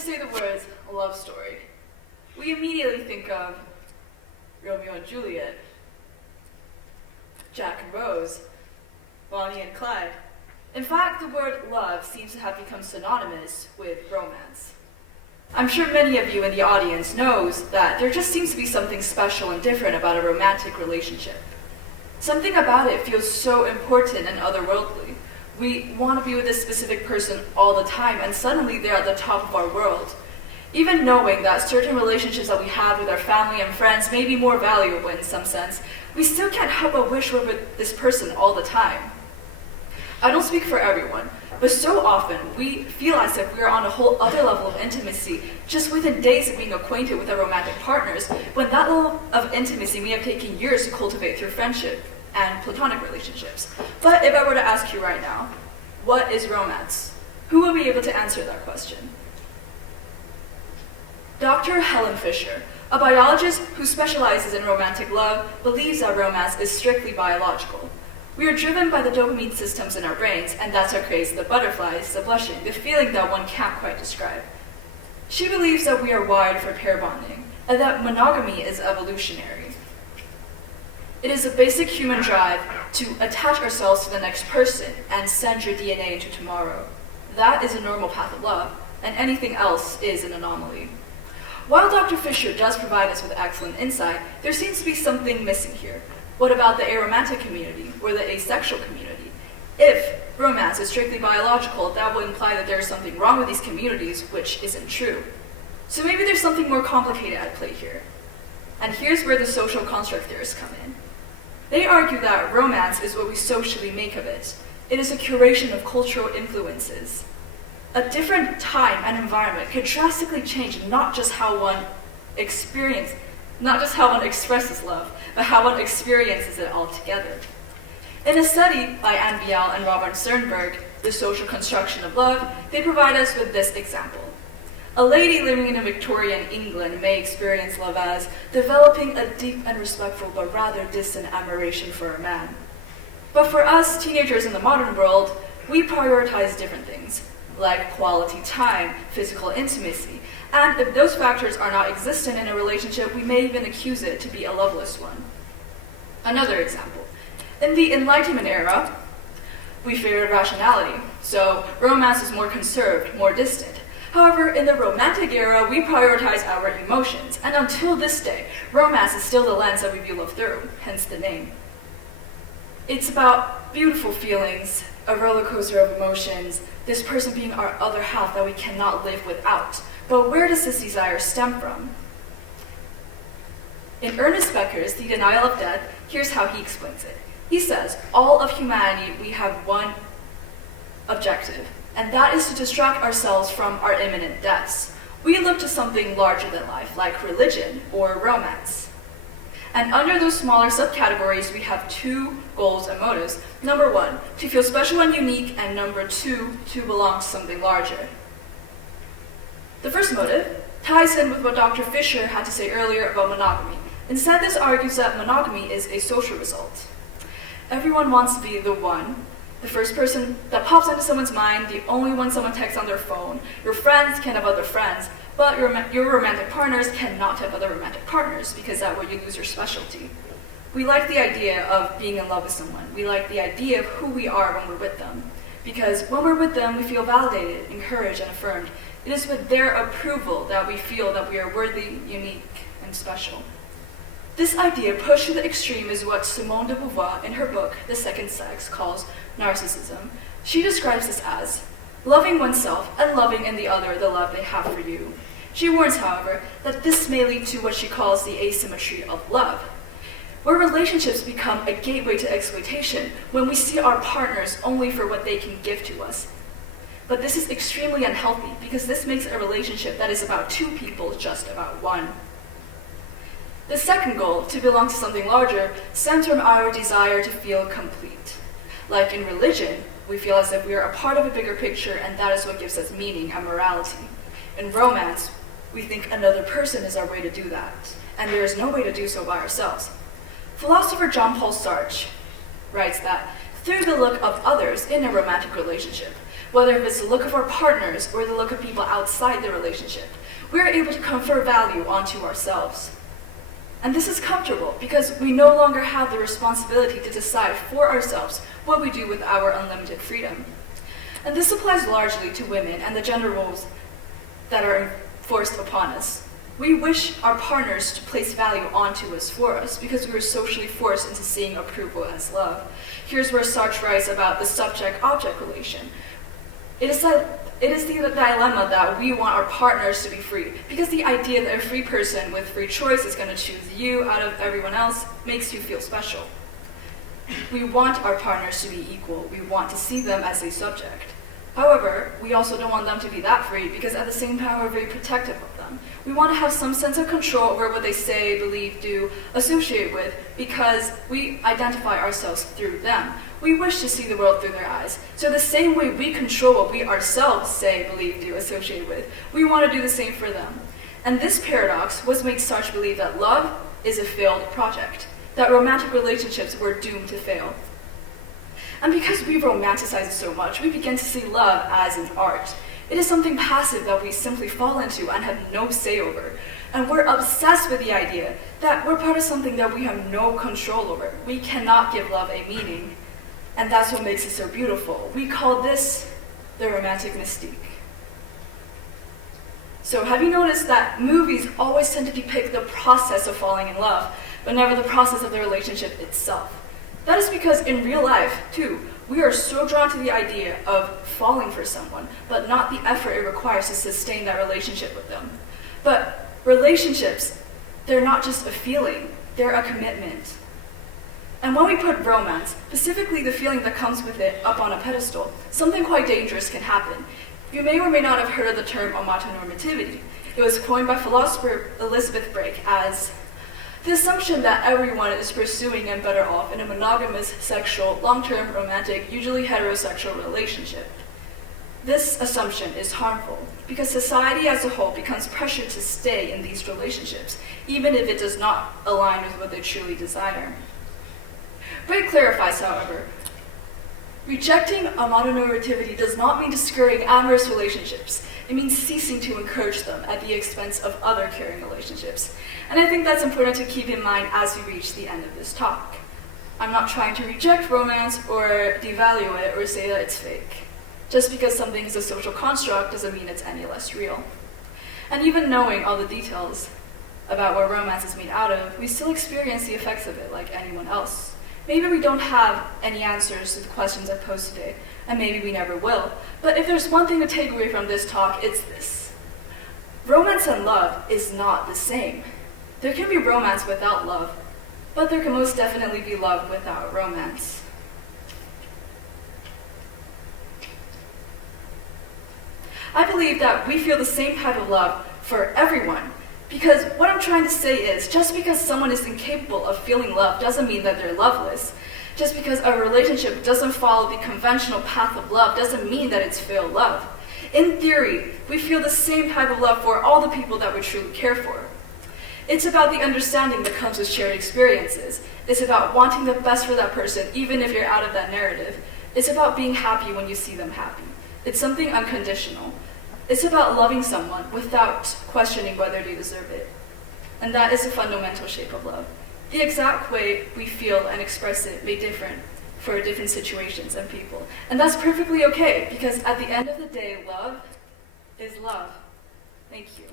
say the words love story, we immediately think of Romeo and Juliet, Jack and Rose, Bonnie and Clyde. In fact, the word love seems to have become synonymous with romance. I'm sure many of you in the audience knows that there just seems to be something special and different about a romantic relationship. Something about it feels so important and otherworldly. We want to be with this specific person all the time, and suddenly they're at the top of our world. Even knowing that certain relationships that we have with our family and friends may be more valuable in some sense, we still can't help but wish we're with this person all the time. I don't speak for everyone, but so often we feel as if we are on a whole other level of intimacy just within days of being acquainted with our romantic partners, when that level of intimacy may have taken years to cultivate through friendship and platonic relationships. But if I were to ask you right now, what is romance? Who will be able to answer that question? Dr. Helen Fisher, a biologist who specializes in romantic love, believes that romance is strictly biological. We are driven by the dopamine systems in our brains, and that's what creates the butterflies, the blushing, the feeling that one can't quite describe. She believes that we are wired for pair bonding, and that monogamy is evolutionary. It is a basic human drive to attach ourselves to the next person and send your DNA into tomorrow. That is a normal path of love, and anything else is an anomaly. While Dr. Fisher does provide us with excellent insight, there seems to be something missing here. What about the aromantic community or the asexual community? If romance is strictly biological, that would imply that there is something wrong with these communities, which isn't true. So maybe there's something more complicated at play here. And here's where the social construct theorists come in. They argue that romance is what we socially make of it. It is a curation of cultural influences. A different time and environment could drastically change not just how one expresses love, but how one experiences it altogether. In a study by Anne Biel and Robert Sternberg, The Social Construction of Love, they provide us with this example. A lady living in Victorian England may experience love as developing a deep and respectful but rather distant admiration for a man. But for us teenagers in the modern world, we prioritize different things, like quality time, physical intimacy, and if those factors are not existent in a relationship, we may even accuse it to be a loveless one. Another example. In the Enlightenment era, we favored rationality, so romance is more conserved, more distant. However, in the Romantic era, we prioritize our emotions, and until this day, romance is still the lens that we view love through, hence the name. It's about beautiful feelings, a roller coaster of emotions, this person being our other half that we cannot live without. But where does this desire stem from? In Ernest Becker's The Denial of Death, here's how he explains it. He says, all of humanity, we have one objective, and that is to distract ourselves from our imminent deaths. We look to something larger than life, like religion or romance. And under those smaller subcategories, we have two goals and motives. Number one, to feel special and unique, and number two, to belong to something larger. The first motive ties in with what Dr. Fisher had to say earlier about monogamy. Instead, this argues that monogamy is a social result. Everyone wants to be the one, the first person that pops into someone's mind, the only one someone texts on their phone. Your friends can have other friends, but your romantic partners cannot have other romantic partners, because that way you lose your specialty. We like the idea of being in love with someone. We like the idea of who we are when we're with them, because when we're with them, we feel validated, encouraged, and affirmed. It is with their approval that we feel that we are worthy, unique, and special. This idea pushed to the extreme is what Simone de Beauvoir, in her book, The Second Sex, calls narcissism. She describes this as loving oneself and loving in the other the love they have for you. She warns, however, that this may lead to what she calls the asymmetry of love, where relationships become a gateway to exploitation when we see our partners only for what they can give to us. But this is extremely unhealthy, because this makes a relationship that is about two people just about one. The second goal, to belong to something larger, stems from our desire to feel complete. Like in religion, we feel as if we are a part of a bigger picture, and that is what gives us meaning and morality. In romance, we think another person is our way to do that, and there is no way to do so by ourselves. Philosopher Jean-Paul Sartre writes that through the look of others in a romantic relationship, Whether it's the look of our partners or the look of people outside the relationship, we are able to confer value onto ourselves. And this is comfortable because we no longer have the responsibility to decide for ourselves what we do with our unlimited freedom. And this applies largely to women and the gender roles that are forced upon us. We wish our partners to place value onto us for us because we were socially forced into seeing approval as love. Here's where Sartre writes about the subject-object relation. It is the dilemma that we want our partners to be free, because the idea that a free person with free choice is going to choose you out of everyone else makes you feel special. We want our partners to be equal. We want to see them as a subject. However, we also don't want them to be that free because at the same time we're very protective of them. We want to have some sense of control over what they say, believe, do, associate with, because we identify ourselves through them. We wish to see the world through their eyes. So the same way we control what we ourselves say, believe, do, associate with, we want to do the same for them. And this paradox was makes Sartre believe that love is a failed project, that romantic relationships were doomed to fail. And because we romanticize it so much, we begin to see love as an art. It is something passive that we simply fall into and have no say over. And we're obsessed with the idea that we're part of something that we have no control over. We cannot give love a meaning. And that's what makes it so beautiful. We call this the romantic mystique. So have you noticed that movies always tend to depict the process of falling in love, but never the process of the relationship itself? That is because in real life, too, we are so drawn to the idea of falling for someone, but not the effort it requires to sustain that relationship with them. But relationships, they're not just a feeling, they're a commitment. And when we put romance, specifically the feeling that comes with it, up on a pedestal, something quite dangerous can happen. You may or may not have heard of the term amatonormativity. It was coined by philosopher Elizabeth Brake as the assumption that everyone is pursuing and better off in a monogamous, sexual, long-term, romantic, usually heterosexual relationship. This assumption is harmful because society as a whole becomes pressured to stay in these relationships, even if it does not align with what they truly desire. Brake clarifies, however, rejecting amatonormativity does not mean discouraging amorous relationships. It means ceasing to encourage them at the expense of other caring relationships. And I think that's important to keep in mind as we reach the end of this talk. I'm not trying to reject romance or devalue it or say that it's fake. Just because something is a social construct doesn't mean it's any less real. And even knowing all the details about what romance is made out of, we still experience the effects of it like anyone else. Maybe we don't have any answers to the questions I posed today, and maybe we never will. But if there's one thing to take away from this talk, it's this. Romance and love is not the same. There can be romance without love, but there can most definitely be love without romance. I believe that we feel the same type of love for everyone, because what I'm trying to say is, just because someone is incapable of feeling love doesn't mean that they're loveless. Just because a relationship doesn't follow the conventional path of love doesn't mean that it's failed love. In theory, we feel the same type of love for all the people that we truly care for. It's about the understanding that comes with shared experiences. It's about wanting the best for that person, even if you're out of that narrative. It's about being happy when you see them happy. It's something unconditional. It's about loving someone without questioning whether they deserve it. And that is a fundamental shape of love. The exact way we feel and express it may differ for different situations and people. And that's perfectly okay, because at the end of the day, love is love. Thank you.